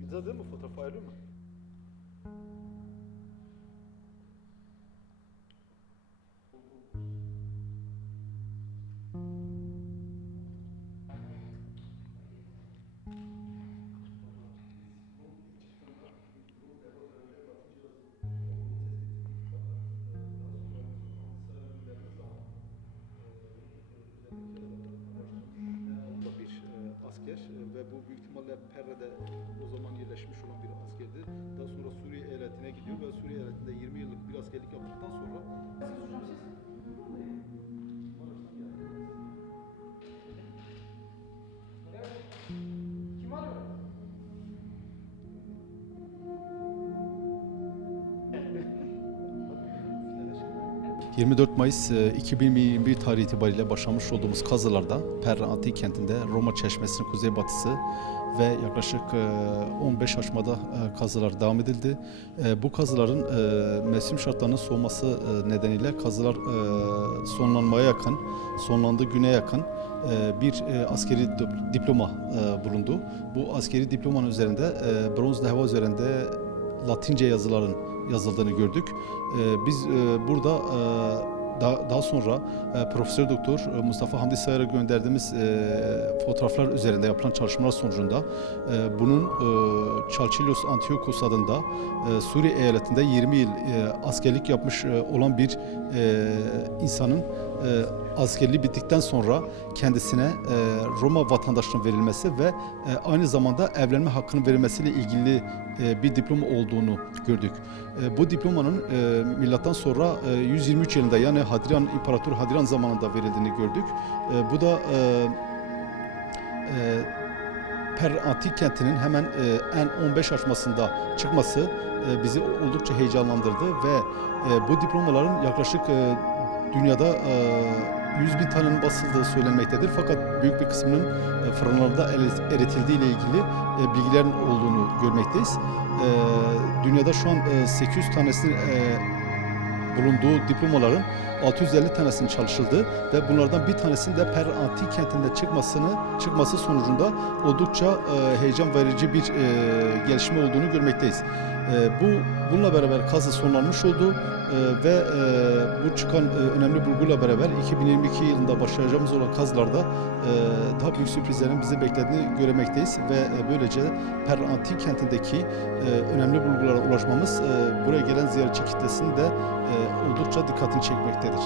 Güzel değil mi? Fotoğraf ayrı mı? Asker ve bu büyük ihtimalle Perre'de o zaman yerleşmiş olan bir askerdi. Daha sonra Suriye eyaletine gidiyor ve Suriye eyaletinde 20 yıllık bir askerlik yaptıktan sonra 24 Mayıs e, 2021 tarihi itibariyle başlamış olduğumuz kazılarda Perra Antik kentinde Roma Çeşmesi'nin kuzeybatısı ve yaklaşık e, 15 aşmada e, kazılar devam edildi. E, Bu kazıların e, mevsim şartlarının soğuması e, nedeniyle kazılar e, sonlanmaya yakın, sonlandığı güne yakın e, bir e, askeri dip- diploma e, bulundu. Bu askeri diplomanın üzerinde e, bronz levha üzerinde Latince yazıların yazıldığını gördük. Ee, Biz e, burada e, daha, daha sonra e, Profesör Doktor e, Mustafa Hamdi Sayar'a gönderdiğimiz e, fotoğraflar üzerinde yapılan çalışmalar sonucunda e, bunun e, Chalchilos Antiochos adında e, Suriye eyaletinde 20 yıl e, askerlik yapmış e, olan bir e, insanın e, askerliği bittikten sonra kendisine e, Roma vatandaşlığının verilmesi ve e, aynı zamanda evlenme hakkının verilmesiyle ilgili e, bir diploma olduğunu gördük. E, Bu diplomanın e, milattan sonra e, 123 yılında yani Hadrian İmparator Hadrian zamanında verildiğini gördük. E, Bu da e, e, Per Antik kentinin hemen e, en 15 aşmasında çıkması e, bizi oldukça heyecanlandırdı ve e, bu diplomaların yaklaşık e, dünyada e, 100 bin tanenin basıldığı söylenmektedir. Fakat büyük bir kısmının e, fırınlarda erit- eritildiği ile ilgili e, bilgilerin olduğunu görmekteyiz. E, Dünyada şu an e, 800 tanesinin e, bulunduğu diplomaların 650 tanesinin çalışıldığı ve bunlardan bir tanesinin de Per Antik kentinde çıkmasını çıkması sonucunda oldukça e, heyecan verici bir e, gelişme olduğunu görmekteyiz. E, bu bununla beraber kazı sonlanmış oldu e, ve e, bu çıkan e, önemli bulguyla beraber 2022 yılında başlayacağımız olan kazılarda e, daha büyük sürprizlerin bizi beklediğini göremekteyiz ve e, böylece Per Antik kentindeki e, önemli bulgulara ulaşmamız e, buraya gelen ziyaretçi kitlesinin de e, oldukça dikkatini çekmektedir.